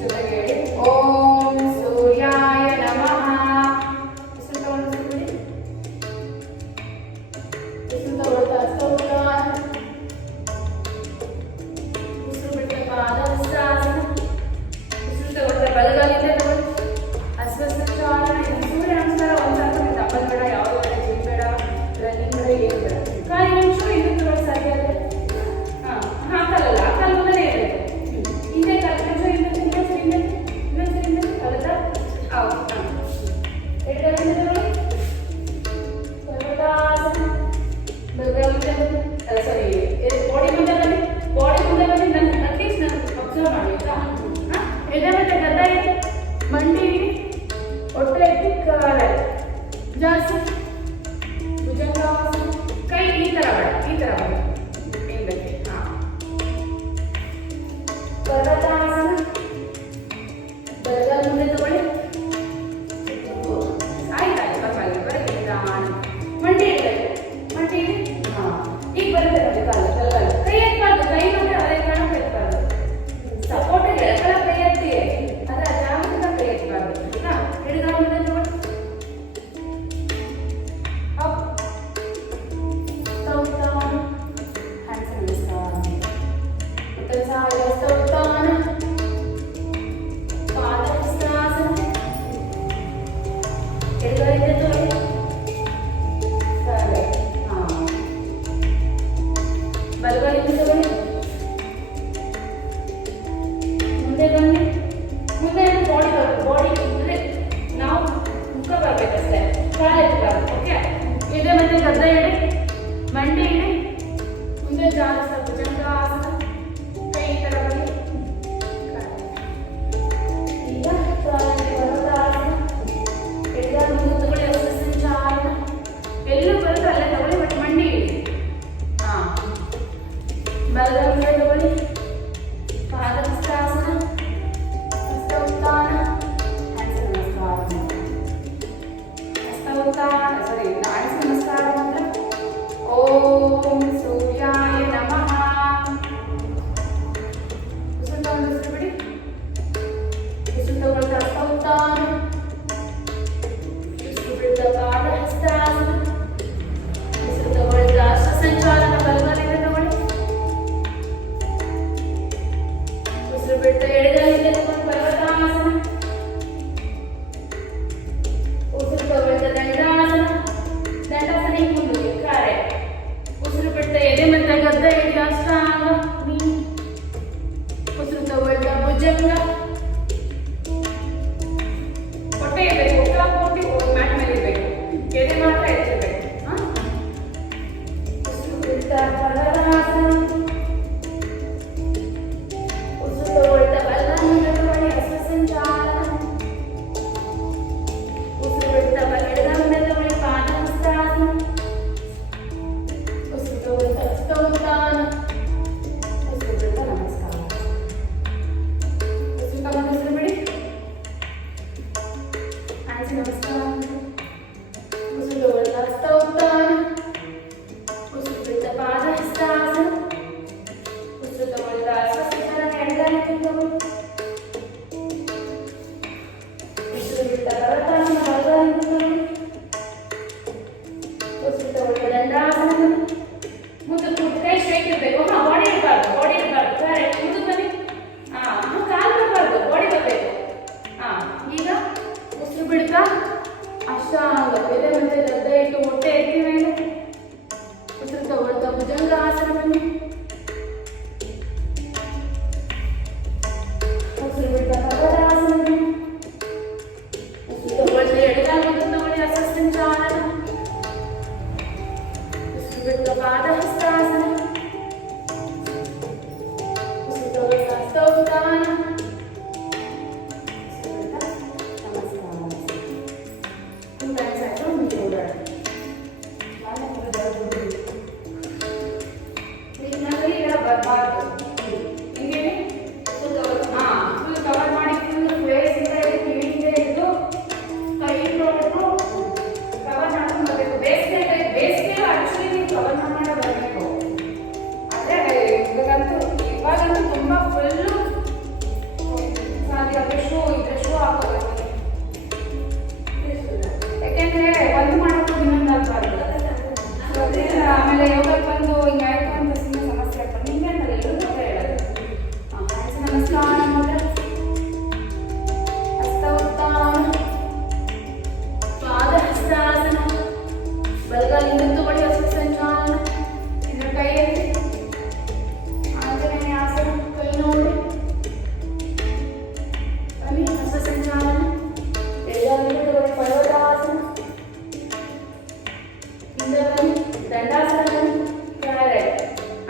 ಜೊತೆಗೆ ಹೇಳಿ ಓಂ ಸೂರ್ಯಾಯ ನಮಃ. ಮಂಡಿ ಹೊಟ್ಟೆ ಎತ್ತಿ ಜಾಸ್ತಿ ಭುಜಂಗಾಸನ. ಕೈ ಈ ತರ ಬೇಡ, ಈ ತರ ಬೇಡ, ಹಿಂದಕ್ಕೆ. ಪರ್ವತಾಸನ. ಬಲಗಾಲ ಮುಂದೆ ತಗೊಳ್ಳಿ. ಆಯ್ತಾಯ್ತು, ಪರವಾಗಿಲ್ಲ, ಬರಲಿ ನಿಧಾನ. ಮಂಡಿ ಇಡಬೇಕು, ಮಂಡಿ ಇಡಿ. ಈಗ ಬರುತ್ತೆ ನೋಡಿ ಕಾಲು, ಬಲಗಾಲ. ಕೈ ಎತ್ತಬಾರ್ದು, ಕೈ ಮಾತ್ರ ಅದೇ ಕಾಣಕ್ಕೆ ಎತ್ತಬಾರ್ದು. ಸಪೋರ್ಟಿಗೆ ಎತ್ತಲ್ಲ, ಕೈ ಎತ್ತಿ ಅದರ ಜಾಗದಿಂದ ಕೈ ಎತ್ತಬಾರ್ದು. ಎಡಗಾಲ ಮುಂದೆ ತಗೊಳ್ಳಿ. ಮುಂದೆ ಬನ್ನಿ. ಮುಂದೆ ಬಾಡಿ ಬರಬೇಕು, ಬಾಡಿ ಅಂದರೆ ನಾವು ಮುಖ ಬರಬೇಕಷ್ಟೇ, ಕಾಲೆತ್ತು ಬರಬೇಕು. ಓಕೆ, ಇದೆ ಮತ್ತೆ ಗದ್ದ ಇಡಿ, ಮಂಡಿ ಇಡಿ, ಮುಂದೆ ಜಾಲಿಸ ಭುಜಂಗಾಸನ. ಕೈ ಈ ಥರ ಬನ್ನಿ. ಈಗ ಪರ್ವತಾಸನ. ಎಡಗಾಲ ಮುಂದೆ ತಗೊಳ್ಳಿ, ಹಸ್ತಸಂಚಾಲನ. ಎಲ್ಲೂ ಬರುತ್ತೆ ಅಲ್ಲೇ ತಗೊಳ್ಳಿ, ಬಟ್ ಮಂಡಿ ಇಡಿ. ಬಲಗಾಲ ಮುಂದೆ ತಗೊಳ್ಳಿ. ಪಾದಹಸ್ತಾಸನ. ಹಸ್ತೋತ್ಥಾನ. ಹಸ್ತೋತ್ಥಾನ, ಸಾರಿ, ನಾಡಿ ನಮಸ್ಕಾರ ಮಾತ್ರ. ಓಂ ಸೂರ್ಯಾಯ ನಮಃ. ಉಸಿರು ಬಿಡಿ. ಉಸಿರು ತಗೊಳ್ತಾ ಹಸ್ತೋತ್ಥಾನ. ಉಸಿರು ಬಿಡ್ತಾ ಪಾದಹಸ್ತಾಸನ. ಉಸಿರು ತಗೊಳ್ತಾ ಹಸ್ತಸಂಚಾಲನ. ಬಲಗಾಲಿಂದ ತಗೊಳ್ಳಿ. ಉಸಿರು ಬಿಡ್ತಾ ಎಡಗಾಲಿಂದ ತಗೊಂಡು ಪರ್ವತಾಸನ. ಉಸಿರು ತಗೊಳ್ತಾ ದಂಡಾಸನ. ದಂಡಾಸನ ಈಗ ಮುಂದೆ ಕಾರೆ. ಉಸಿರು ಬಿಡ್ತಾ ಎದೆ ಮತ್ತೆ ಗದ್ದ ಇಡಿ, ಅಷ್ಟಾಂಗ. ಉಸಿರು ತಗೊಳ್ತಾ ಭುಜಂಗ. ಹೊಟ್ಟೆ ಇರಬೇಕು, ಕೊಟ್ಟಿ ಮ್ಯಾಟ್ ಮೇಲೆ ಇರಬೇಕು, ಎದೆ ಮಾತ್ರ ಎತ್ತಿರಬೇಕು. ಉಸಿರು ಬಿಡ್ತಾ ಪರ್ವತಾಸನ. ಉಸಿರು ತಗೊಳ್ತಾ ಬಲಗಾಲಿಂದ ತಗೊಳ್ಳಿ, ಹಸ್ತಸಂಚಾಲನ. ಉಸಿರು ಬಿಡ್ತಾ ಎಡಗಾಲಿಂದ ತಗೊಳ್ಳಿ, ಪಾದಹಸ್ತಾಸನ. ಉಸಿರು ತಗೊಳ್ತಾ ಹಸ್ತೋತ್ಥಾನ. ಉಸಿರು ಬಿಡ್ತಾ ನಮಸ್ಕಾರ. ಉಸಿರು ತಗೊಂಡು ಉಸಿರು ಬಿಡಿ. ಆಯ್ತು, ನಮಸ್ಕಾರ. ಉಸಿರು ತಗೊಳ್ತಾ ಹಸ್ತೋತ್ಥಾನ. ಉಸಿರು ಬಿಡ್ತಾ ಪಾದಹಸ್ತಾಸನ. ಉಸಿರು ತಗೊಳ್ತಾ ಹಸ್ತಸಂಚಾಲನ. ಎಡಗಾಲಿಂದ ತಗೊಳ್ಳಿ. ಉಸಿರು ಬಿಡ್ತಾ ಪರ್ವತಾಸನ. ಬಲಗಾಲಿಂದ ತಗೊಳ್ಳಿ. ಉಸಿರು ತಗೊಳ್ತಾ ದಂಡಾಸನ. ಮುಂದೆ ಕೂತು ಕೈ ಸ್ಟ್ರೈಟ್ ಇರಬೇಕು. ಬಾಡಿ ಇರಬಾರ್ದು, ಬಾಡಿ ಇರಬಾರ್ದು. ಕರೆಕ್ಟ್, ಮುಂದೆ ಬನ್ನಿ. ಕಾಲು ಬರಬಾರ್ದು, ಬಾಡಿ ಬರಬೇಕು. ಈಗ ಉಸಿರು ಬಿಡ್ತಾ ಅಷ್ಟಾಂಗ, ಎದೆ ಮತ್ತೆ ಗದ್ದ ಇಟ್ಟು ಹೊಟ್ಟೆ ಎತ್ತಿ ಮೇಲೆ. ಉಸಿರು ತಗೊಳ್ತಾ ಭುಜಂಗಾಸನ ಬನ್ನಿ. ಉಸಿರು ಬಿಡ್ತಾ ಪರ್ವತಾಸನ ಬನ್ನಿ. ಉಸಿರು ತಗೊಳ್ತಾ ಎಡಗಾಲ ಮುಂದೆ ತಗೊಳ್ಳಿ, ಹಸ್ತಸಂಚಾಲನ. ಉಸಿರು ಬಿಡ್ತಾ ಪಾದಹಸ್ತಾಸನ. ಉಸಿರು ತಗೊಳ್ತಾ ಹಸ್ತೋತ್ಥಾನ. ಉಸಿರು ಬಿಡ್ತಾ ನಮಸ್ಕಾರ. 2 times ಆಯ್ತು, ಮುಂದೆ ಓಡಾಡಿ. ಈಗ ಬರಬಾರ್ದು. ಹಿಂಗೆ ಫುಲ್ ಕವರ್ ಮಾಡಿ, ಫುಲ್ ಫೇಸ್ ಇಂದ ಹಿಡಿದು ಕಿವಿಯಿಂದ ಹಿಡಿದು ಕೈ ತೊಳೆದು ಕವರ್ ಮಾಡ್ಕೊಂಡು ಬರಬೇಕು. ಬೇಸಿಗೆ ಆಕ್ಚುಲಿ ನೀವು ಕವರ್ ಮಾಡೋ ಬರಬೇಕು. ಆದರೆ ಇವಾಗಂತೂ ತುಂಬ ಫುಲ್ಲು ಆಮೇಲೆ ಯೋಗಕ್ಕೆ ಬಂದು ಹಿಂಗಾಯ್ತು ಅಂತ ಸುಮ್ಮನೆ ಸಮಸ್ಯೆ ಆಗ್ತದೆ. ನಿಮಗೆ ಅಂತಲ್ಲ ಎಲ್ಲರೂ ಹೇಳೋದು. ನಮಸ್ಕಾರ ಮುದ್ರೆ ಹಸ್ತ ಉತ್ಥಾನ ಪಾದ ಹಸ್ತಾಸನ ಬಲಗಾಲಿಂದ ತಗೊಳ್ಳಿ ಹಸ್ತ ಸಂಚಾಲನ ಇದ್ರ ಕೈಯಲ್ಲಿ ಆಂಜನೇಯ ಆಸನ ಕೈ ನೋಡಿ ಬನ್ನಿ ಹಸ್ತ ಸಂಚಾಲನ ಎಡಗಾಲಿಂದ ತಗೊಳ್ಳಿ ಪರ್ವತಾಸನ ಹಿಂದೆ ಬನ್ನಿ ದಂಡಾಸನ ಬನ್ನಿ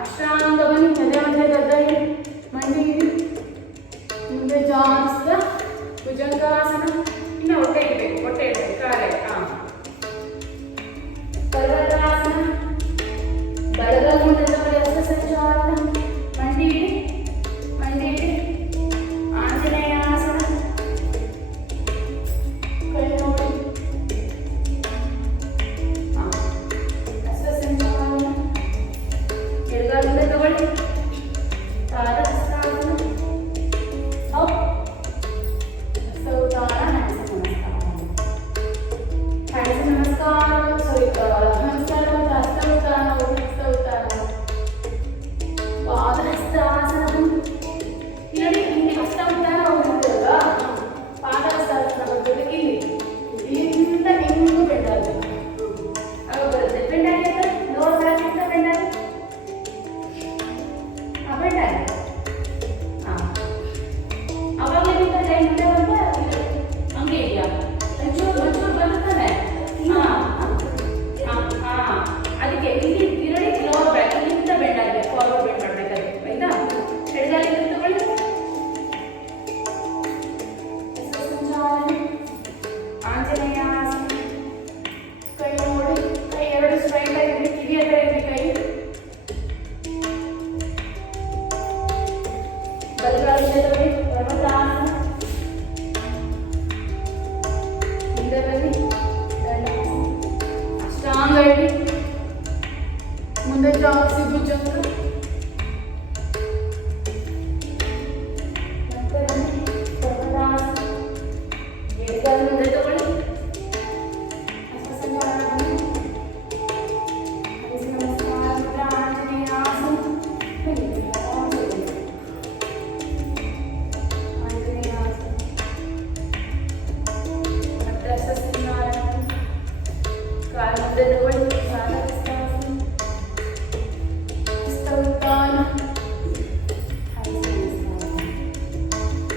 ಅಷ್ಟಾಂಗ ಬನ್ನಿ ಮಧ್ಯ ಮಧ್ಯ ಗದ್ದ ಇಡಿ ಮಂಡಿ ಇಡಿ ಮುಂದೆ ಜಾಸ್ತ ಭುಜಂಗಾಸನ ಇನ್ನು ಹೊಟ್ಟೆ ಇಡಬೇಕು ಹೊಟ್ಟೆ ಇಡಬೇಕು ಕಾರ್ಯ ಪರ್ವತಾಸನ ಬಲಗೈ ಮುಂದೆ ತಗೊಳ್ಳಿ ಹಸ್ತ ಸಂಚಾಲನ ಮಂಡಿ ಇಡಿ ಆಂಜನೇಯ ಆಸನ ಕೈ ನೋಡಿ ಹಸ್ತ ಸಂಚಾಲನ ಎಡಗಾಲಿಂದ ತಗೊಳ್ಳಿ ಪಾದ ಹಸ್ತಾಸನ ಅಪ್ ಹಸ್ತ ಉತ್ಥಾನ ಹ್ಯಾಂಡ್ಸ್ ನಮಸ್ಕಾರ ಸಾರಿ ನಮಸ್ಕಾರ ಮತ್ತು ಹಸ್ತ ಉತ್ಥಾನ ಹಸ್ತ ಉತ್ಥಾನ ಪಾದ ಹಸ್ತಾಸನ ನೋಡಿ ಇಲ್ಲಿ ಹಸ್ತ ಉತ್ಥಾನ ಹೋಗಿರ್ತೇವಲ್ಲ ಪಾದ ಹಸ್ತಾಸನ ಬರ್ತದೆ ಇಲ್ಲಿ ಇಲ್ಲಿಂದ ಹಿಂಗೂ ಬೆಂಡ್ ಆಗಬೇಕು ಆಗ ಬರುತ್ತೆ ಬೆಂಡ್ ಆಗಿರ್ತದೆ ಲೋವರ್ ಬ್ಯಾಕ್ ಇಂದ ಬೆಂಡ್ ಆಗಿ ಬೆಂಡ್ ಆಗಿ ಅವಾಗ ಏನಿರ್ತದೆ ಹಿಂದೆ ಬಂದ ಹಂಗೆ ಇದೆಯಾ ಒಂಚೂರು ಬರುತ್ತಾನೆ ಅದಕ್ಕೆ ಇಲ್ಲಿ ಇರಲಿ ಲೋವರ್ ಬ್ಯಾಕ್ ಇಲ್ಲಿಂದ ಬೆಂಡ್ ಆಗಬೇಕು ಫಾರ್ವರ್ಡ್ ಬೆಂಡ್ ಮಾಡಬೇಕಾದ್ರೆ ಆಯ್ತಾ ಎಡಗಾಲಿಂದ ತಗೊಳ್ಳಿ ಸಂಚಾಲನೆ ಆಂಜನೇಯ ಆಸನ ಕೈ ನೋಡಿ ಕೈ ಎರಡು ಸ್ಟ್ರೈಟ್ ಆಗಿರಲಿ ಕಿವಿ ಹತ್ರ ಇರಲಿ ಕೈ ಬಲಗಾಲಿಂದ ತಗೊಳ್ಳಿ ಪರ್ವತಾಸನ ಹಿಂದೆ ಬನ್ನಿ ದಂಡಾಸನ ಅಷ್ಟಾಂಗ ಇಡಿ ಮುಂದೆ ಜಾಸ್ತಿ ಭುಜಂಗ ಮತ್ತೆ ಬನ್ನಿ ಪರ್ವತಾಸನ ಎಡಗಾಲು ಮುಂದೆ ತಗೊಳ್ಳಿ ಹಸ್ತ ಸಂಚಾಲನ ಬನ್ನಿ ಹರಿಸಿ ನಮಸ್ಕಾರ ಮುದ್ರೆ ಆಂಜನೇಯ ಆಸನ ಆಂಜನೇಯ ಆಸನ ಮತ್ತೆ ಹಸ್ತ ಸಂಚಾಲನ ಕಾಲು ಮುಂದೆ ತಗೊಳ್ಳಿ ಪಾದ ಹಸ್ತಾಸನ ಹಸ್ತ ಉತ್ಥಾನ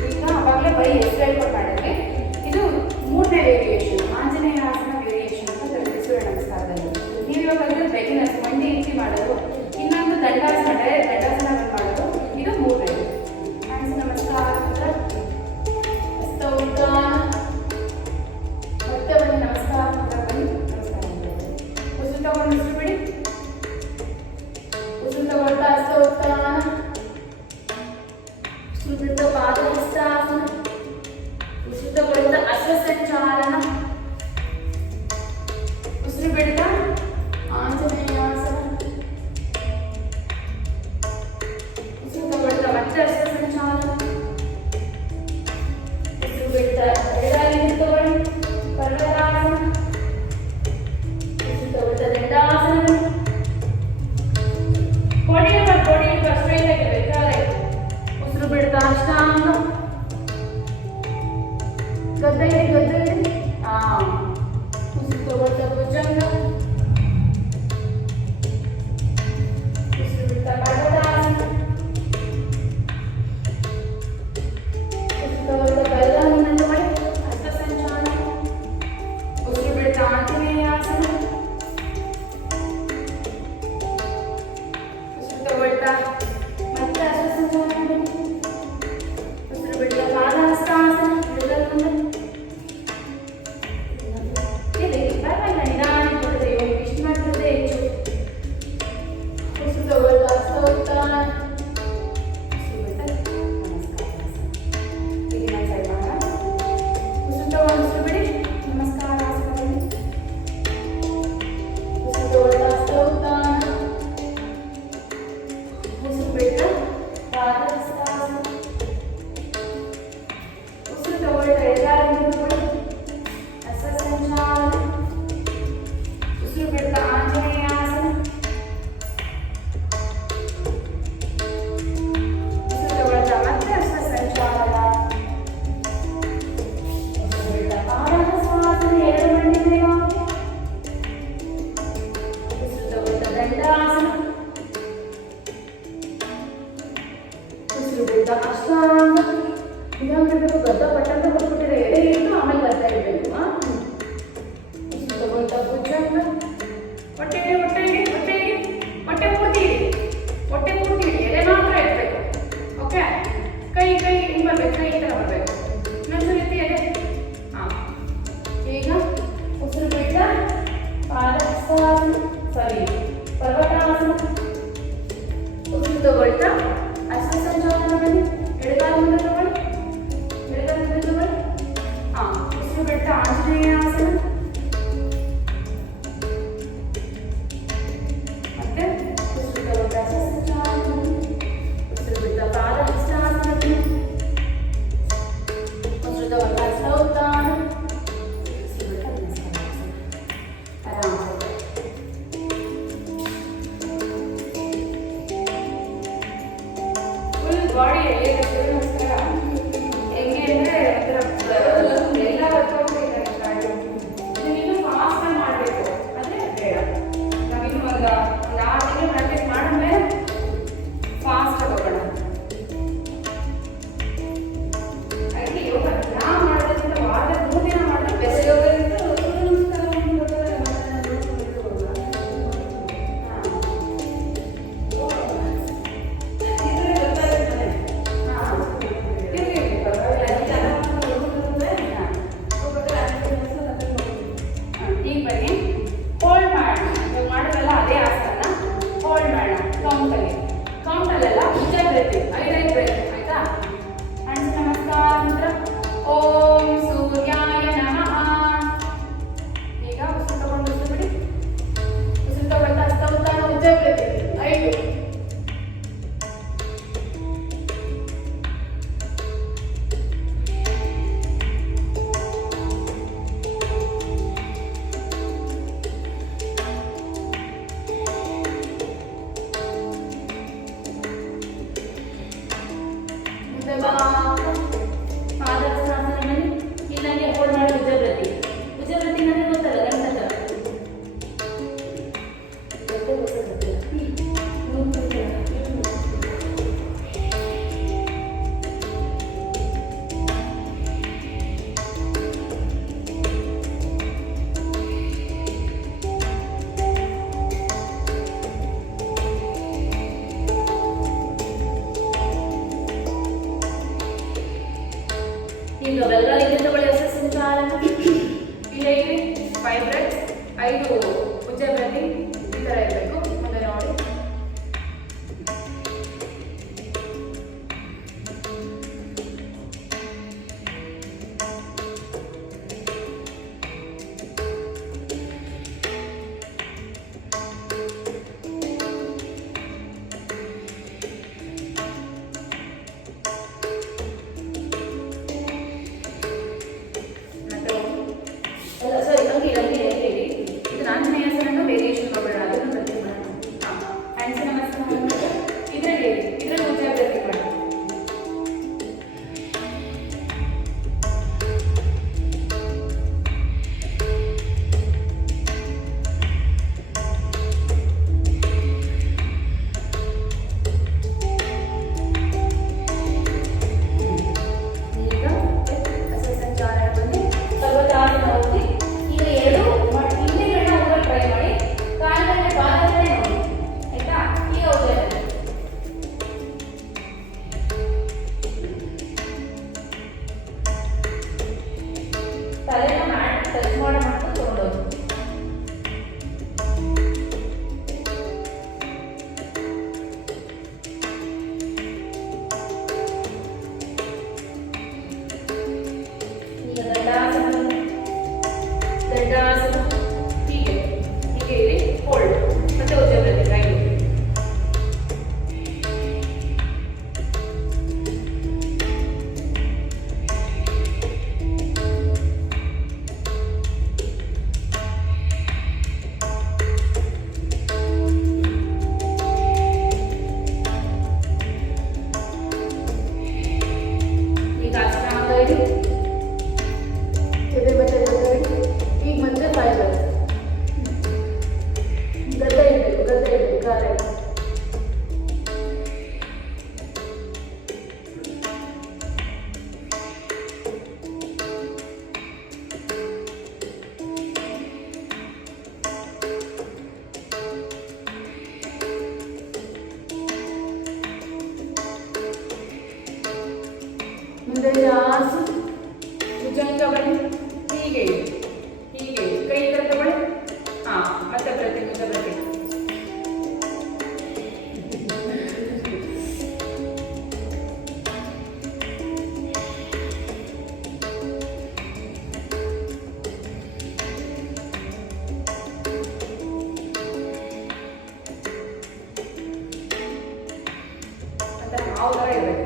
ಈಗ ಅವಾಗಲೇ ಬರೀ ಎಷ್ಟು ಹೇಳ್ಕೊಂಡು ಮಾಡಿದ್ರೆ ಇದು ಮೂರನೇ ವೇರಿಯೇಷನ್ ಆಂಜನೇಯ ಆಸನ ವೇರಿಯೇಷನ್ ಅಂತ ಹೇಳ್ತೀವಿ ಸೂರ್ಯ ನಮಸ್ಕಾರದಲ್ಲಿ. ನೀವು ಇವಾಗ ಕಲಿಯೋದು ಬೆಗಿನರ್ಸ್ ಮಂಡಿ ಇಚ್ಚಿ ಮಾಡೋದು, ಇನ್ನೊಂದು ದಂಡಾಸನ ಡೈರೆಕ್ಟ್ ದಂಡಾಸನ ಮಾಡೋದು, ಇದು ಮೂರನೇ. ಹ್ಯಾಂಡ್ಸ್ ನಮಸ್ಕಾರ ಮುದ್ರೆ ಹಸ್ತ ಉತ್ಥಾನ ಮತ್ತೆ ಬನ್ನಿ ನಮಸ್ಕಾರ ಮುದ್ರೆ ಬನ್ನಿ ನಮಸ್ಕಾರ ಮುದ್ರೆ ಉಸಿರು ತಗೊಂಡು ಉಸಿರು ಬಿಡಿ ಉಸಿರು ತಗೊಳ್ತಾ ಹಸ್ತ ಉತ್ಥಾನ ಉಸಿರು ಬಿಡ್ತಾ ಪಾದ ಹಸ್ತಾಸನ ಉಸಿರು ತಗೊಳ್ತಾ ಹಸ್ತ ಸಂಚಾಲನ ಉಸಿರು ಬಿಡ್ತಾ ಆಂಜನೇಯ ಆಸನ ಉಸಿರು ತಗೊಳ್ತಾ ಮತ್ತೆ ಹಸ್ತ ಸಂಚಾಲನ ಉಸಿರು ಬಿಡ್ತಾ ಎಡಗಾಲಿಂದ ತಗೊಳ್ಳಿ ಪರ್ವತಾಸನ ಉಸಿರು ತಗೊಳ್ತಾ ದಂಡಾಸನ ಬಾಡಿ ಸ್ಟ್ರೈಟ್ ಆಗಿರ್ಬೇಕು ಉಸಿರು ಬಿಡ್ತಾ ಅಷ್ಟಾಂಗ ಗದ್ದ ಇಡಿ ಉಸಿರು ತಗೊಳ್ತಾ ಭುಜಂಗ ಉಸಿರು ಬಿಡ್ತಾ ಪರ್ವತಾಸನ ಉಸಿರು ತಗೊಳ್ತಾ ಬಲಗಾಲಿಂದ ತಗೊಳ್ಳಿ ಹಸ್ತ ಸಂಚಾಲನ ಉಸಿರು ಬಿಡ್ತಾ ಆಂಜನೇಯ ಆಸನ ಉಸಿರು ತಗೊಳ್ತಾ ಮತ್ತೆ ಹಸ್ತ ಸಂಚಾಲನ ಉಸಿರು ಬಿಡ್ತಾ ಪಾದ ಹಸ್ತಾಸನ ಎಡಗಾಲು ಮುಂದೆ ಇಲ್ಲಿ ಪರವಾಗಿಲ್ಲ ನಿಧಾನ ಕೊಡದೆ ಇಷ್ಟು ಮಾಡ್ತದೆ ಹೆಚ್ಚು ಉಸಿರು ತಗೊಳ್ತಾ ಹಸ್ತ ಉತ್ಥಾನ ಉಸಿರು ಬಿಡ್ತಾ ನಮಸ್ಕಾರ ಈಗ ನಾನು ಸೈಡ್ ಮಾಡೋಣ ಉಸಿರು ತಗೊಂಡು ಉಸಿರು ಬಿಡಿ ನಮಸ್ಕಾರ ಆಸನದಲ್ಲಿ ಉಸಿರು ತಗೊಳ್ತಾ ಹಸ್ತ ಉತ್ಥಾನ ಉಸಿರು ಪರ್ವತಾಸನ. ಉಸಿರು ತಗೊಳ್ತಾ ಅಷ್ಟ ಸಂಚಾಲನ ಮಾಡಿ ಎಡಗಾಲ ಮುಂದೆ ತಗೊಳ್ಳಿ, ಎಡಗಾಲ ಮುಂದೆ ತಗೊಳ್ಳಿ. ಉಸಿರು ಬಿಡ್ತಾ ಆಂಜನೇಯ ಆಸನ. ಮತ್ತೆ ಉಸಿರು ತಗೊಳ್ತಾ ಅಷ್ಟ ಸಂಚಾಲನ ಮಾಡಿ ಉಸಿರು ಬಿಡ್ತಾ ಪಾದ ಹಸ್ತಾಸನ. ಉಸಿರು ತಗೊಳ್ತಾ ಹಸ್ತೋತ್ತಾನ. ಉಸಿರು ಬಿಡ್ತಾ ನಮಸ್ಕಾರಾಸನ. ಆರಾಮ. ಬಾಡಿಯಲ್ಲಿ ಸೂರ್ಯ ನಮಸ್ಕಾರ ಹೆಂಗೆ ಅಂದರೆ ಎಲ್ಲ ವರ್ಕೌಟ್ ಇದೆ. ನೀನು ಫಾಸ್ಟ್ ಮಾಡಬೇಕು ಅಂದರೆ ಬೇಡ. ನಾವಿನ್ನು ಒಂದು 6 ತಿಂಗಳು ಪ್ರಾಕ್ಟೀಸ್ ಮಾಡಿದ್ಮೇಲೆ ಫಾಸ್ಟ್ ಹೋಗೋಣ. ಅದಕ್ಕೆ ಯೋಗ ನಾವು ಮಾಡೋದ್ರಿಂದ ವಾರದ 3 ದಿನ ಮಾಡಿದ್ರೆ ಬೆಸ್ಟ್. ಯೋಗದಿಂದ ಸೂರ್ಯ ನಮಸ್ಕಾರ ಈಗ ಬನ್ನಿ, ಹೋಲ್ಡ್ ಮಾಡೋಣ. ನೀವು ಮಾಡೋದಲ್ಲ ಅದೇ ಆಸನ, ಹೋಲ್ಡ್ ಮಾಡೋಣ. ಕೌಂಟಲ್ಲೆಲ್ಲ ಭುಜ ಬ್ರೆತ್, 5 ಬ್ರೆತ್ ಆಯ್ತಾ. ಹ್ಯಾಂಡ್ಸ್ ನಮಸ್ಕಾರ ಮಂತ್ರ. ಓಂ ಸೂರ್ಯಾಯ ನಮಃ. ಈಗ ಉಸಿರು ತಗೊಂಡು ಉಸಿರು ಬಿಡಿ. ಉಸಿರು ತಗೊಳ್ತಾ ಹಸ್ತೋತ್ತಾನ ಭುಜ ಬ್ರೆತ್ 5. ಪಾದಹಸ್ತಾಸನ ಬನ್ನಿ. ಈಗ ನನಗೆ ಹೋಲ್ಡ್ ಮಾಡಿ ಭುಜವೃತ್ತಿ. ಭುಜವೃತ್ತಿ ನನಗೆ ಗೊತ್ತಲ್ಲ, ಗಂಟದ ಈಗ ಅವೆಲ್ಲ ಇಲ್ಲಿ ತಗೊಳ್ಳಿ. ಹೊಸ ಸಂಚಾಲನ ಇಲ್ಲೇ ಇರಿ. 5 ಬ್ರೆತ್, 5 ಭುಜ ಬ್ರೆತ್ ಈ ಥರ ಇರಬೇಕು. ಮುಂದೆ ನೋಡಿ. ಆ ಥರ ಇರಬೇಕು.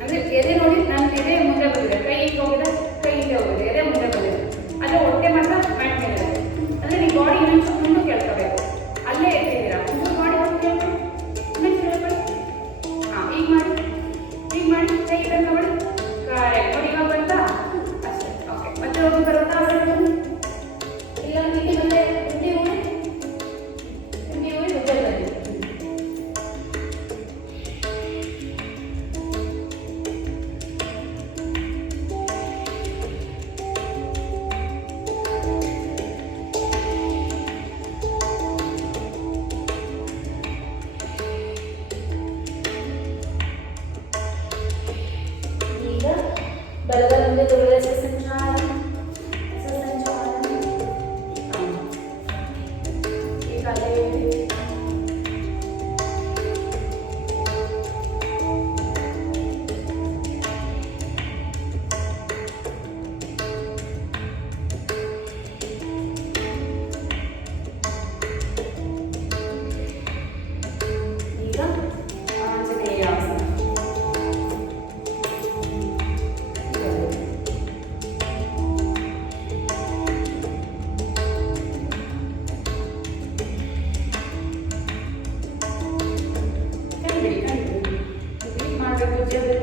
ಅಂದರೆ ಎದೆ ನೋಡಿ, ನನ್ನ ಎದೆ ಮುಂದೆ ಬಂದಿದೆ, ಕೈ ಹಿಂಗೆ ಹೋಗಿದೆ, ಕೈ ಹಿಂಗೆ ಹೋಗಿದೆ, ಎದೆ ಮುಂದೆ ಬಂದಿದೆ. ಆದರೆ ಹೊಟ್ಟೆ ಮಾತ್ರ ಮ್ಯಾಟ್ ಮೇಲೆ ಇದೆ. ಅಂದರೆ ನೀವು ಬಾಡಿ ಇನ್ನೊಂದು ಮುಂದೆ ಕೇಳ್ಕೋಬೇಕು. ಅಲ್ಲೇ ಇರ್ತಿದ್ದೀರಾ, ಮುಂದೆ ಬಾಡಿ ಹೋಗಿ ಕೇಳ್ಕೊಳ್ಳಿ, ಇನ್ನೊಂದು ಕೇಳ್ಕೊಳ್ಳಿ. ಹಾಂ, ಈಗ ಮಾಡಿ ಕೈ ಇದನ್ನು ಮಾಡಿ. ಕರೆಕ್ಟ್ ನೋಡಿ, ಇವಾಗ ಬಂತಾ ಅಷ್ಟೇ. ಓಕೆ, ಮತ್ತೆ ಹೋಗಿ ಬರುತ್ತಾ ಇಲ್ಲ ಇಲ್ಲಿ ಮತ್ತೆ ಹಿಂದಿ ಊರಿ ಉಜ್ಜೆ ಬಂದಿದೆ. बलगल मुझे थोड़ा सा संचालन ये काले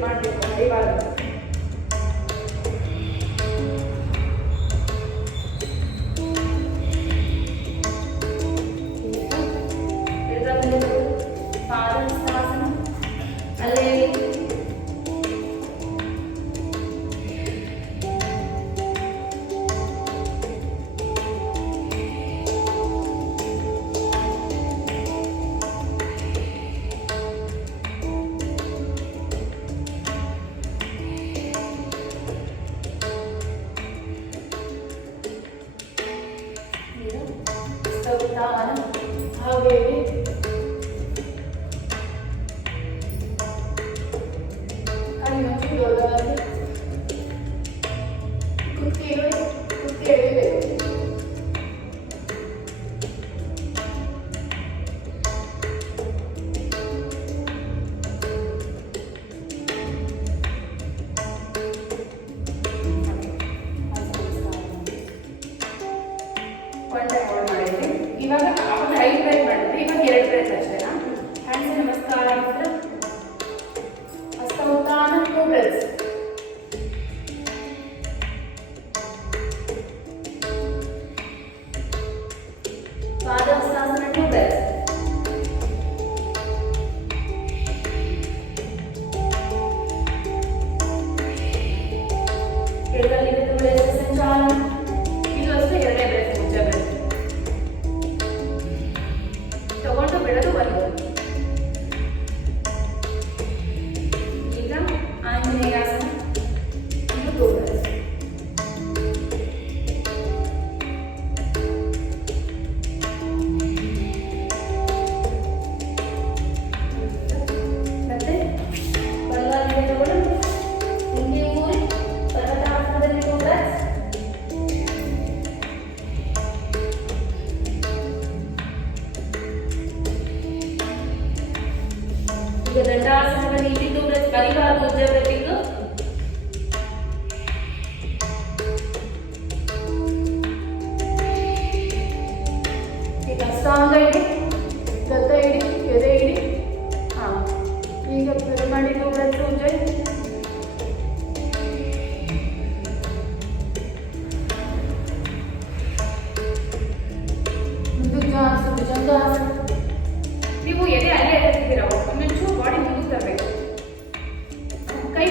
ಮಾಡಬೇಕು ಮರಿಬಾರದು. ಪಾದಹಸ್ತಾಸನ ಅಲ್ಲೇ ಹಾವೇರಿ ಅಲ್ಲಿ ದೊಡ್ಡದಾಗಿ ಕುತ್ತಿ ಎಳಿಬೇಕು. ಇವಾಗ ಅವಾಗ 5 ಬ್ರೇಕ್ ಮಾಡಿದ್ವಿ, ಇವಾಗ 2 ಬ್ರೇಕ್ ಅಷ್ಟೇನಾ? ಹ್ಯಾಂಡ್ಸ್ ನಮಸ್ಕಾರ ಮಾತ್ರ, ಹಸ್ತ ಉತ್ತಾನ 2 ಬ್ರೇಕ್ಸ್. ಪಾದಹಸ್ತಾಸನ 2 ಬ್ರೇಕ್ಸ್. ಎಡಗಲ್ಲಿ ಸಂಚಾಲನ, ಇದು ಅಷ್ಟೇ 2ನೇ ಬ್ರೇಕ್, ಉಜ್ಜ ಬ್ರೇಕ್. ತಗೊಂಡು ಬಿಡೋದು ಒಂದು. ಈಗ ಆಂಜನೇಯಾಸನ, ಇದು 2 ಬ್ರೇಕ್ಸ್. ಮತ್ತೆ ಬಲಗಾಲಿಗೆ ತಗೊಂಡು ಹಿಂದೆ ಊರಿ ಪರ್ವತಾಸನದಲ್ಲಿ 2 ಬ್ರೇಕ್ಸ್. ಈಗ ದಂಡಾಸನದಲ್ಲಿ ಇಲ್ಲಿ 2 ಬ್ರೇಕ್ಸ್, ಬರಿಬಾರದು ಉಜ್ಜ ಬ್ರೇಕಿಂಗ್. ಈಗ ಹಸ್ತಾಂಗ ಇಡಿ, ಗದ್ದ ಇಡಿ, ಎದೆ ಇಡಿ. ಹಾಂ, ಈಗ ಬರಿ ಮಾಡಿ 2 ಬ್ರೇಕ್ಸ್ ಉಜ್ಜ. ಭುಜಂಗಾಸನ, ನೀವು ಎದೆ ಅಲ್ಲೇ ಎತ್ತಿದ್ದೀರಾ, ಇನ್ನೊಂಚೂರು ಬಾಡಿ ಮುಂದಕ್ಕೆ ತರಬೇಕು. ಕೈ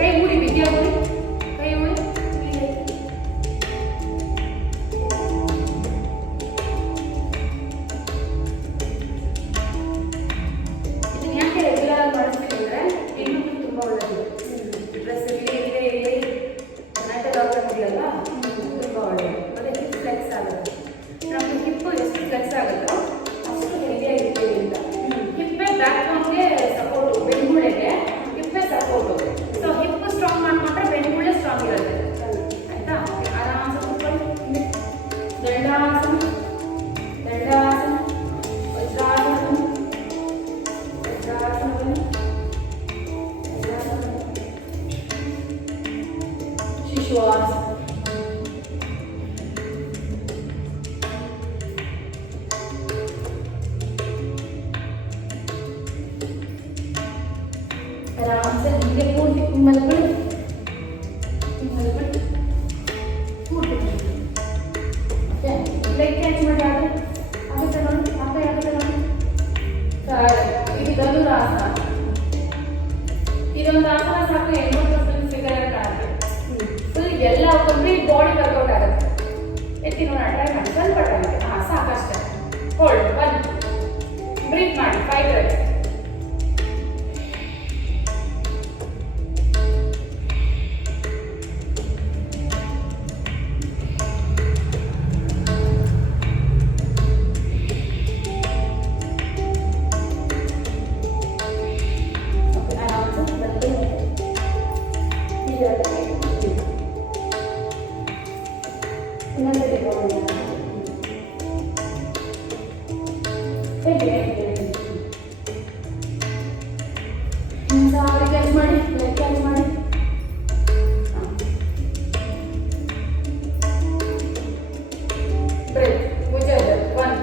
ಕೈ ಊರಿ ವಿದ್ಯಾ ಊರಿ ಕೈ ಊರಿ ಇದನ್ನ ಯಾಕೆ ರೆಗ್ಯುಲರ್ ಆಗಿ ಮಾಡಿಸ್ತೀನಿ ಅಂದರೆ ಹೆಣ್ಮಕ್ಳು ತುಂಬ ಒಳ್ಳೆಯದು. ಡ್ರೆಸ್ ಇಲ್ಲಿ ನಾಟಕ ಇದೆಯಲ್ಲ ತುಂಬ ಒಳ್ಳೆಯದು. ಮತ್ತು ಹಿಪ್ ಫ್ಲೆಕ್ಸ್ ಆಗುತ್ತೆ. ನಮಗೆ ಹಿಪ್ಪು ಎಷ್ಟು ಫ್ಲೆಕ್ಸ್ ಆಗುತ್ತೋ ಅಷ್ಟು ಹೆಲ್ದಿಯಾಗಿರ್ತೀವಿ ಅಂತ. ಹಿಪ್ಪೆ ಬ್ಯಾಕ್ ಬೋನ್ಗೆ ಸಪೋರ್ಟು, ಬೆನ್ನುಮೂಳೆಗೆ ಹಿಪ್ಪೆ ಸಪೋರ್ಟು. ಸೊ ಹಿಪ್ಪು ಸ್ಟ್ರಾಂಗ್ ಮಾಡಿಕೊಂಡ್ರೆ ಬೆನ್ನುಮೂಳೆ ಸ್ಟ್ರಾಂಗ್ ಇರುತ್ತೆ. ಆಯಿತಾ? ಆರಾಮ್ಸ ಕೂತ್ಕೊಳ್ಳಿ. ದಂಡಾಸನ, ದಂಡಾಸನ, ವಜ್ರಾಸನ, ವಜ್ರಾಸನ, ಶಿಶುವಾಸನ. आराम से नीचे पूरी मलबल मलबल पूरी ओके लेग कैच ಮಾಡಿ ಆगे ತಗೊಂಡು ಆगे ತಗೊಂಡು ಇದು ಧನುರಾಸನ. ಇದೊಂದು ಆಸನ ಸಾಕು ಹೆಣ್ಮಕ್ಳು ಫುಲ್ ಫಿಗರ್ ಆಗಿ ಕಾಣುತ್ತೆ. ಫುಲ್ ಎಲ್ಲ ಕಂಪ್ಲೀಟ್ ಬಾಡಿ ವರ್ಕೌಟ್ ಆಗುತ್ತೆ. ಎತ್ತಿ ನೋಡೋಣ, ಟ್ರೈ ಮಾಡಿ ಸ್ವಲ್ಪ ಟೈಮ್. ಹಾಂ ಸಾಕಷ್ಟೇ. ಹೋಲ್ಡ್ 1 ಬ್ರೀತ್ ಮಾಡಿ 5 breaths. ಕ್ಯಾಚ್ ಮಾಡಿ, ಕ್ಯಾಚ್ ಮಾಡಿ. ಬ್ರೇಕ್ ಭುಜ 1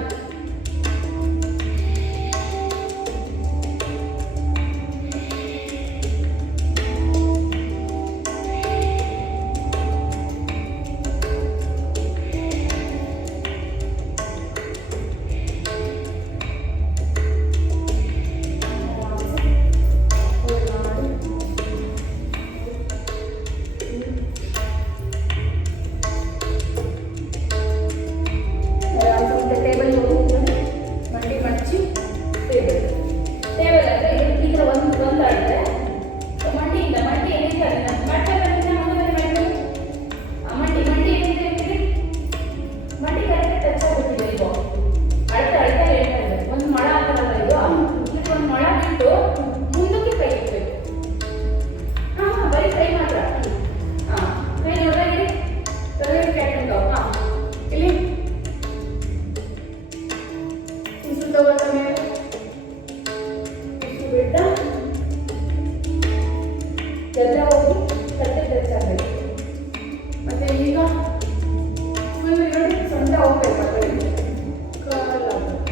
ಎಲ್ಲ ಹೋಗಿ ತಟ್ಟೆ ಟಚ್ ಆಗಬೇಕು. ಮತ್ತೆ ಈಗ ಫುಲ್ ನೋಡಿ ಸೊಂಟ ಹೋಗ್ಬೇಕು ಆ ಕಡೆ ಕರ್ಲ್ ಆಗಬೇಕು.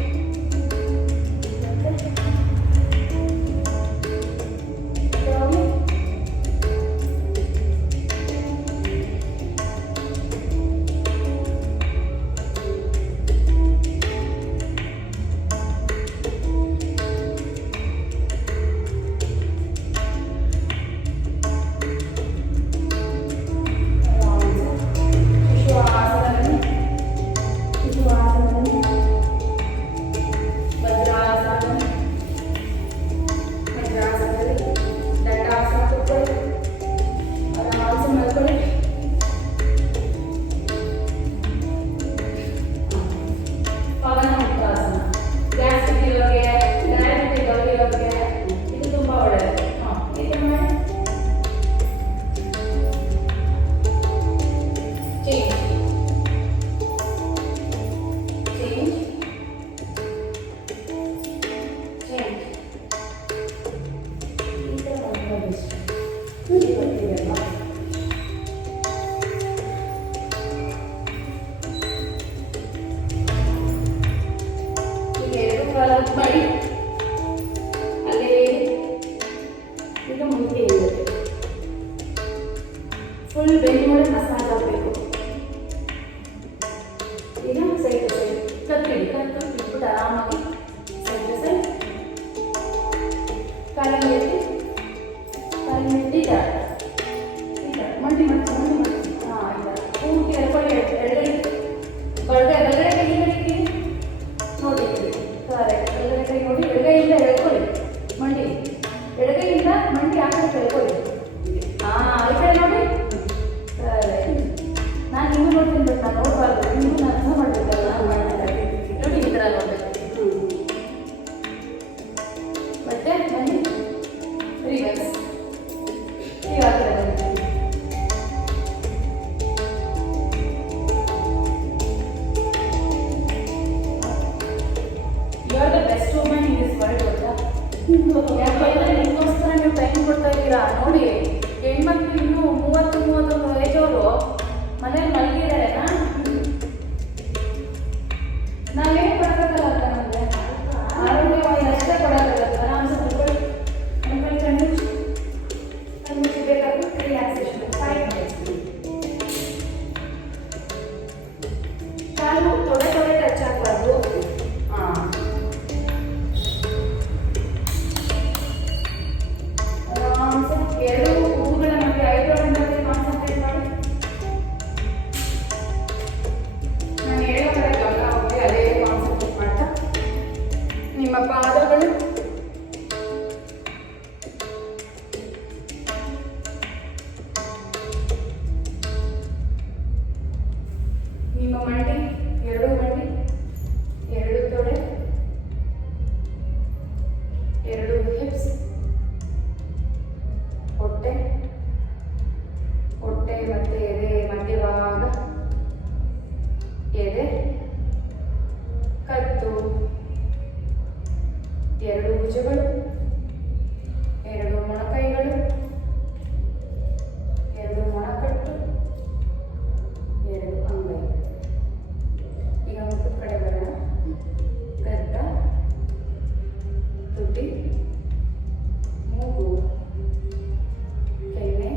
ಮಾಡಿ ಅಲ್ಲೇ ಈಗ ಮುಂದೆ ಇರುತ್ತೆ. ಫುಲ್ ಬೆನ್ನು ಮಸಾಜ್ ಆಗಬೇಕು. ಈಗ ಸೈಡ್ ಟು ಸೈಡ್ ಕತ್ತು ಇಟ್ಬಿಟ್ಟು ಆರಾಮಾಗಿ ಸೈಡ್ ಟು ಸೈಡ್ ಕಾಲಿನ ಎತ್ತಿ ಜಾಗ ಇಂಡಿವಿಜುವಲ್ಸ್ ಇವಾಗ you are the best woman in this world ಗೊತ್ತಾ? ಯಾಕೆಂದ್ರೆ ನಿಮಗೋಸ್ಕರ ನೀವು ಟೈಮ್ ಕೊಡ್ತಾ ಇದ್ದೀರಾ. ನೋಡಿ, ಹೆಣ್ಮಕ್ಳು ಇನ್ನೂ 30-31 ಏಜ್ ಅವರು ಮನೇಲಿ ಮಲಗಿದ್ದಾರೆ. ನಾವೇನು ಕೊಡೋಕ್ಕಾಗಲ್ಲ ಅಂತ ನಮಗೆ ಆರೋಗ್ಯವಾಗಿ ಅಷ್ಟೇ ಕೊಡೋಕ್ಕಾಗಲ್ಲ. ಆರಾಮ್ಸೆ ಮಲ್ಕೊಳ್ಳಿ, ಕಣ್ಣು ಬೇಕಾದ್ರೂ ರಿಲ್ಯಾಕ್ಸೇಷನ್ 5 minutes. ಕಾಲು ತೊಡೆ ಟಚ್ ಆಗಬಾರ್ದು. ಆರಾಮ್ಸೆ ಎರಡು ಹೂವುಗಳ ಮಧ್ಯೆ ಐಬ್ರೋಗಳ ಮಧ್ಯೆ ಕಾನ್ಸಂಟ್ರೇಟ್ ಮಾಡಿ. ನಾನು ಹೇಳೋ ಕಡೆ ಗಮನ ಹೋಗಿ ಅದೇ ಕಾನ್ಸಂಟ್ರೇಟ್ ಮಾಡ್ತಾ ನಿಮ್ಮ ಪಾದಗಳು ನಿಮ್ಮ ಮಂಡಿ, ಎರಡು ಮಂಡಿ, ಎರಡು ತೊಡೆ, ಎರಡು ಹಿಪ್ಸ್, ಹೊಟ್ಟೆ, ಹೊಟ್ಟೆ ಮತ್ತೆ ಎದೆ ಮಧ್ಯಭಾಗ, ಎದೆ, ಕತ್ತು, ಎರಡು ಭುಜಗಳು, ಎರಡು ಮೊಣಕೈಗಳು, ಎರಡು ಮೊಣಕಟ್ಟು, ಎರಡು ಅಂಗೈ. ಈಗ ಮುಖದ ಕಡೆ ಬರೋಣ. ಗಡ್ಡ, ತುಟಿ, ಮೂಗು, ಕೆನ್ನೆ,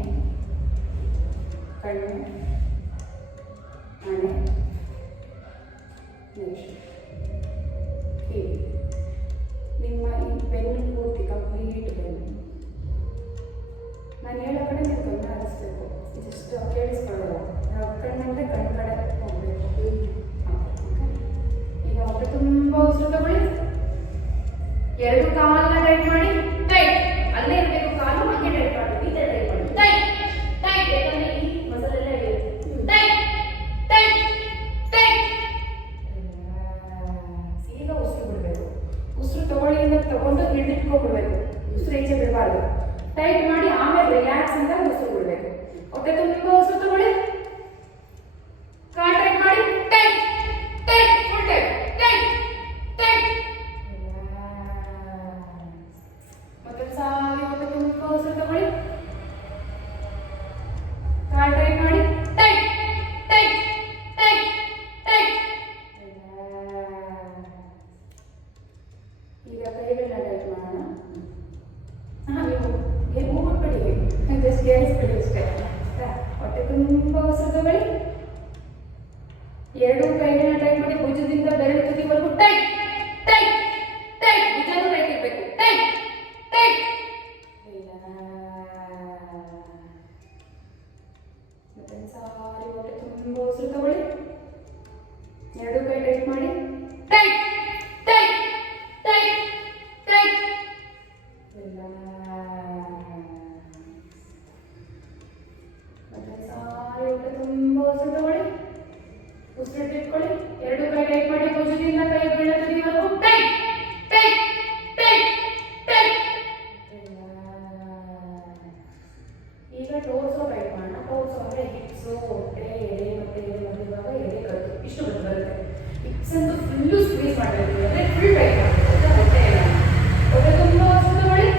ಕಣ್ಣು, ಹಣೆ, ನೆಕ್ಸ್ಟ್ ಹೀಗೆ. ನಿಮ್ಮ ಈ ಬೆನ್ನು ಪೂರ್ತಿ ಕಂಪ್ಲೀಟ್ ಬೆನ್ನು. ನಾನು ಹೇಳೋ ಕಡೆ ನೀವು ಗಮನ ಹರಿಸ್ಬೇಕು. ಇದಿಷ್ಟು ಕೇಳಿಸ್ಕೊಳ್ಳೋಲ್ಲ. ಕಣ್ಣಂದ್ರೆ ಕಣ್ಣು ಕಡೆ ಹೋಗಬೇಕು. ಈಗ ಒಬ್ಬರು ತುಂಬ ಉಸಿರು ತಗೊಳ್ಳಿ. ಎರಡು ಕಾಲನ್ನ ಟೈಟ್ ಮಾಡಿ. ಟೈಟ್ ಅಲ್ಲೇ ಇರಬೇಕು. ಕಾಲು ಹಂಗೆ ಟೈಟ್ ಮಾಡಿ. ಈ ಥರ ಟೈಟ್ ಮಾಡಿ. Tight tight. ಯಾಕಂದ್ರೆ ಈ ಮಸಲ್ ಎಲ್ಲ ಇರುತ್ತೆ. Tight tight tight. ಈಗ ಉಸಿರು ಬಿಡಬೇಕು. ಉಸಿರು ತಗೊಳ್ಳಿಯಿಂದ ತಗೊಂಡು ಹಿಡಿದಿಟ್ಕೊಂಡ್ಬಿಡ್ಬೇಕು. ಉಸಿರು ಈಚೆ ಬಿಡಬಾರ್ದು. ಟೈಟ್ ಮಾಡಿ ಆಮೇಲೆ ರಿಲ್ಯಾಕ್ಸ್ ಅಂತ ಉಸಿರು ಬಿಡಬೇಕು. ಹೊಟ್ಟೆ ತುಂಬ ಉಸಿರು ತಗೊಳ್ಳಿ. ಕಾಲ್ ಟೈಟ್ ಮಾಡಿ. Tight tight full tight tight tight. ಮತ್ತೊಂದು ಸಾರಿ ಹೊಟ್ಟೆ ತುಂಬ ಉಸಿರು ತಗೊಳ್ಳಿ. ಕಾಲ್ ಟೈಟ್ ಮಾಡಿ. Tight tight tight tight. ಈಗ ಕೈಗಳನ್ನ ಟೈಟ್ ಮಾಡೋಣ. ನೀವು ಹೋಗ್ಬಿಡಿ, ಜಸ್ಟ್ ಕೇಳಿಸ್ಬಿಡಿ ಅಷ್ಟೇ. ಹೊಟ್ಟೆ ತುಂಬ ಉಸಿರು ತಗೊಳ್ಳಿ. ಎರಡು ಕೈಗಳನ್ನ ಟೈಟ್ ಮಾಡಿ. ಭುಜದಿಂದ ಬೆರಳು ತುದಿವರೆಗೂ ಟೈಟ್ ಟೈಟ್ ಟೈಟ್. ಭುಜನೂ ಟೈಟ್ ಇರಬೇಕು. Tight tight. ಮತ್ತೆ ಸಾರಿ ಹೊಟ್ಟೆ ತುಂಬ ಉಸಿರು ತಗೊಳ್ಳಿ. ಎರಡು ಕೈ ಟೈಟ್ ಮಾಡಿ. Tight tight tight tight. ಮತ್ತೆ ಸಾರಿ ಹೊಟ್ಟೆ ತುಂಬ ಉಸಿರು ತಗೊಳ್ಳಿ. ಉಸಿರು ಇಟ್ಕೊಳ್ಳಿ. ಎರಡು ಕೈ ಟೈಟ್ ಮಾಡಿ. ಭುಜದಿಂದ ಕೈ ಬೆರಳು ತುದಿವರೆಗೂ ಟೈಟ್ ಟೈಟ್ ಟೈಟ್ ಟೈಟ್. ಈಗ ಟೋರ್ಸೋ ಟೈಟ್ ಮಾಡೋಣ. ಟೋರ್ಸೋ ಅಂದರೆ ಹಿಪ್ಸು, ಹೊಟ್ಟೆ, ಎದೆ ಮತ್ತು ಎದೆ ಮಧ್ಯಭಾಗ, ಎದೆ ಕತ್ತು ಇಷ್ಟು ಬರುತ್ತೆ. ಹಿಪ್ಸ್ ಅಂತೂ ಫುಲ್ಲು ಸ್ಕ್ವೀಸ್ ಮಾಡಬೇಕು. ಅಂದರೆ ಫುಲ್ ಟೈಟ್ ಮಾಡಬೇಕು. ಹೊಟ್ಟೆ ಎಲ್ಲ ಹೊಟ್ಟೆ ತುಂಬ ಉಸಿರು ತಗೊಳ್ಳಿ.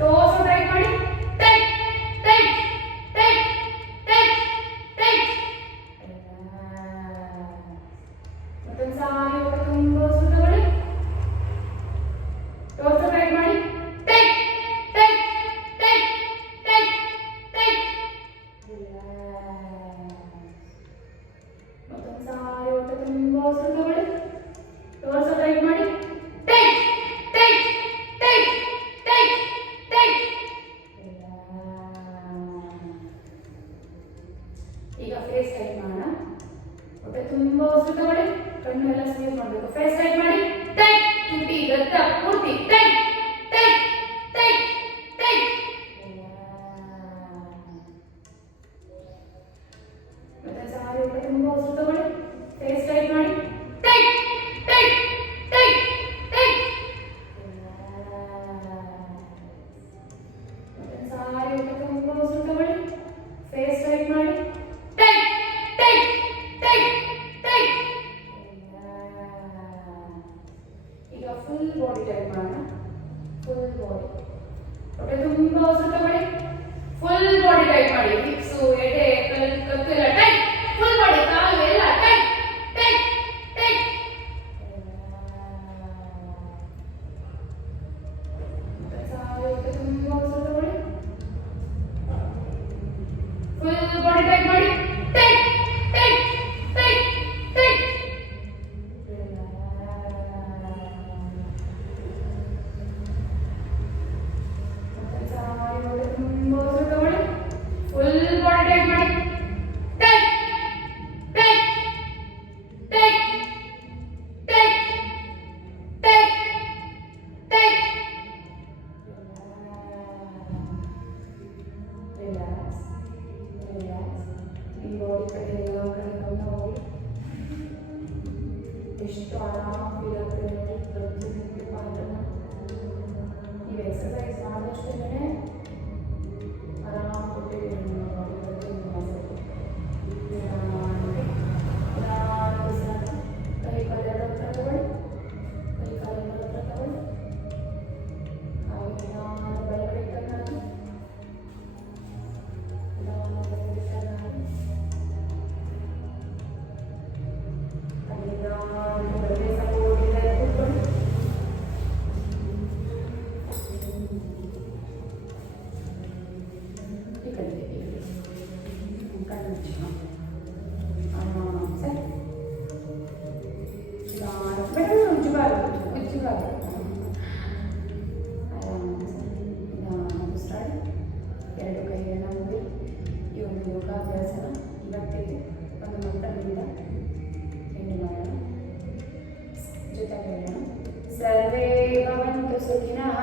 ಟೋರ್ಸೋ ಟೈಟ್ ಮಾಡಿ. Tight tight tight tight tight. ಮತ್ತೊಂದು ಸಾರಿ ಹೊಟ್ಟೆ ತುಂಬ ಉಸಿರು ತಗೊಳ್ಳಿ. ಟೋರ್ಸೋ ಟೈಟ್ ಮಾಡಿ. Tight tight tight tight tight. ಮತ್ತೊಂದು ಸಾರಿ ಹೊಟ್ಟೆ ತುಂಬ ಉಸಿರು ತಗೊಳ್ಳಿ. ಟೋರ್ಸೋ ಟೈಟ್ ಮಾಡಿ. Tight tight tight tight tight. ಈಗ ಫೇಸ್ ಟೈಟ್ ಮಾಡೋಣ. ಹೊಟ್ಟೆ ತುಂಬ ಉಸಿರು ತಗೊಳ್ಳಿ. ಕಣ್ಣು ಎಲ್ಲ ಸ್ಮೂತ್ ಮಾಡಬೇಕು. ಫೇಸ್ ಟೈಟ್ ಮಾಡಿ. ಟೈಟ್. ತುಟಿ ಗದ್ದ ಪೂರ್ತಿ ಟೈಟ್ ಟೈಟ್ ಟೈಟ್ ಟೈಟ್. ಮತ್ತೆ ಸಾರಿ ಹೊಟ್ಟೆ ತುಂಬ ಉಸಿರು ತಗೊಳ್ಳಿ. ಫೇಸ್ ಟೈಟ್ ಮಾಡಿ. Tight tight tight tight. Tight ಮಾಡಿ. ಹಿಪ್ಸು, ಎಡೆ, ಕತ್ತು ಎಲ್ಲ ಟೈಟ್. ಫುಲ್ ಬಾಡಿ, ಕಾಲು ಎಲ್ಲ ಟೈಟ್ ಟೈಟ್ ಟೈಟ್. ತುಂಬಾ ಉಸಿರು ತಗೊಳ್ಳಿ. ಫುಲ್ ಬಾಡಿ ಟೈಟ್ ಮಾಡಿ. Tight tight tight tight. Full body tight ಮಾಡಿ. Tight tight tight tight tight tight. Relax relax. ಈ ಬಾಡಿ ಕಡೆ ಎಲ್ಲ ಕಡೆ ಗಮನ ಹೋಗಿ. ಎಷ್ಟು ಆರಾಮ ಫೀಲ್ ಆಗ್ತದೆ ನೋಡಿ ಪ್ರತಿಯೊಂದು ಪಾಠನ. ನೀವು ಎಕ್ಸರ್ಸೈಸ್ ಮಾಡಿದಷ್ಟೇ ಆರಾಮ ಕೊಟ್ಟಿದ್ದೀರಿ ನಿಮ್ಮ ಬಾಡಿ ಪ್ರತಿಯೊಂದು ಮಸಲು. ಕೈ ಕಾಲೆಲ್ಲ ಹತ್ರ ತಗೊಳ್ಳಿ. ಕೈ ಕಾಲೆಲ್ಲ ಹತ್ರ ತಗೊಳ್ಳಿ. ಹಾಗೆ ನಾನು ಬಲಗಡೆ ಕಣ್ಣಾಗಿ ನಾನು ಬಲಗಡೆ ಕಣ್ಣಾಗಿ ಅಲ್ಲಿಂದ ಬಲಗಡೆ ಸಪೋರ್ಟಿಂದ ಕೂತ್ಕೊಳ್ಳಿ. ಈ ಕಡೆ ಕಣ್ಣು ಮುಚ್ಚಿ. ಸರಿ, ಬೆಟ್ಟರು ಉಜ್ಜಬಾರದು, ಉಜ್ಜಬಾರದು. ಸ್ಟಾರ್ಟ್. ಎರಡು ಕೈಗಳನ್ನ ಮುಗಿ. ಈ ಒಂದು ಯೋಗಾಭ್ಯಾಸನ ಇವತ್ತಿಗೆ ಒಂದು ಮಂತ್ರದಿಂದ ಎಂಡ್ ಮಾಡೋಣ. ಜೊತೆಗೆ ಹೇಳೋಣ. ಸರ್ವೇ ಭವಂತು ಸುಖಿನಃ.